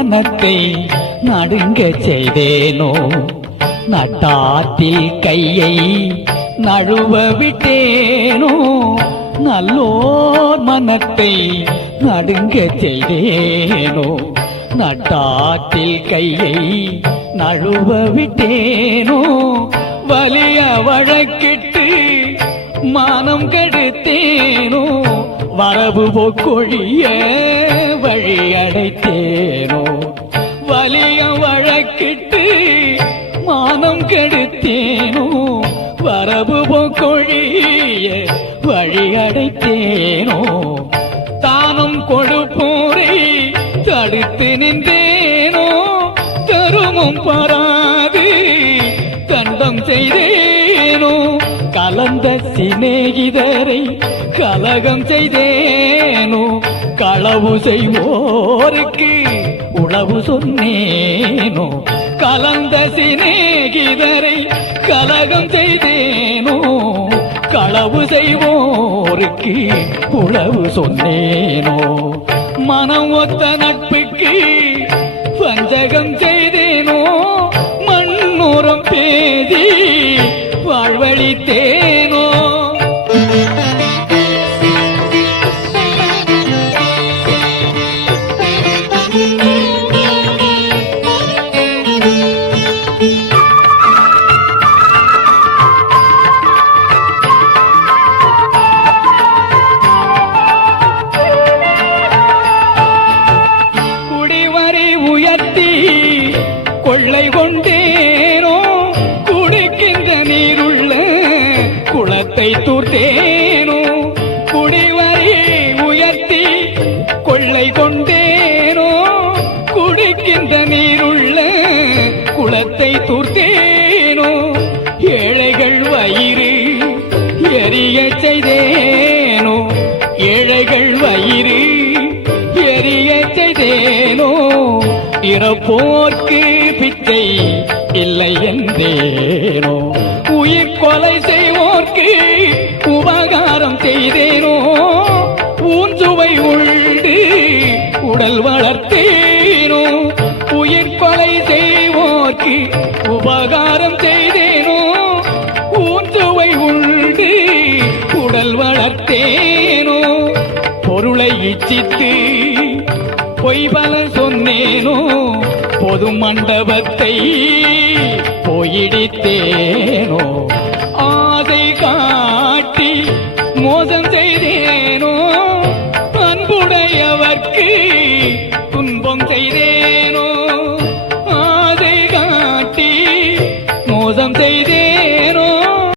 மனத்தை நடுங்க செய்தேனோ நட்டாற்றில் கையை நழுவ விட்டேனோ நல்லோர் மனத்தை நடுங்க செய்தேனோ நட்டாற்றில் கையை நழுவ விட்டேனோ வலிய வழக்கிட்டு மானம் கெடுத்தேனோ வரவு போக்கொழிய வழி அடைத்தேனோ வலிய வழக்கிட்டு மானம் கெடுத்தேனோ வரவு போக்கொழிய வழி அடைத்தேனோ தானும் கொடுப்போரை தடுத்து நின்றேனோ தருமும் பாராது தண்டம் செய்தேனோ கலந்த சிநேகிதரை கலகம் செய்தேனோ களவு செய்வோருக்கு உளவு சொன்னேனோ கலந்த சிநேகிதரை கலகம் செய்தேனோ களவு செய்வோருக்கு உளவு சொன்னேனோ மனம் ஒத்த நட்புக்கு பஞ்சகம் செய்தேனோ மண்ணுரம் பேதி வாழ்வழித்தேனோ குடிவரி உயர்த்தி கொள்ளை கொண்டேனோ குடிக்கின்ற நீருள்ள குளத்தை தூர்த்தேனோ குடிவரி உயர்த்தி கொள்ளை கொண்டேனோ குடிக்கின்ற நீருள்ள குளத்தை தூர்த்தேனோ ஏழைகள் வயிறு எரிய செய்தேனோ ஏழைகள் வயிறு எரிய செய்தேனோ இறப்போர்க்கு பிச்சை இல்லை என்றேனோ உயிர் கொலை செய்வோர்க்கு உபகாரம் செய்தேனோ ஊஞ்சுவை உண்டு உடல் வளர்த்தேனோ உயிர் கொலை செய்வோர்க்கு உபகாரம் செய்தேனோ ஊஞ்சுவை உண்டு உடல் வளர்த்தேனோ பொருளை இச்சித்து பொய் பலன் சொன்னேனோ பொது மண்டபத்தை போயிடித்தேனோ ஆசை காட்டி மோசம் செய்தேனோ அன்புடையவர்க்கு துன்பம் செய்தேனோ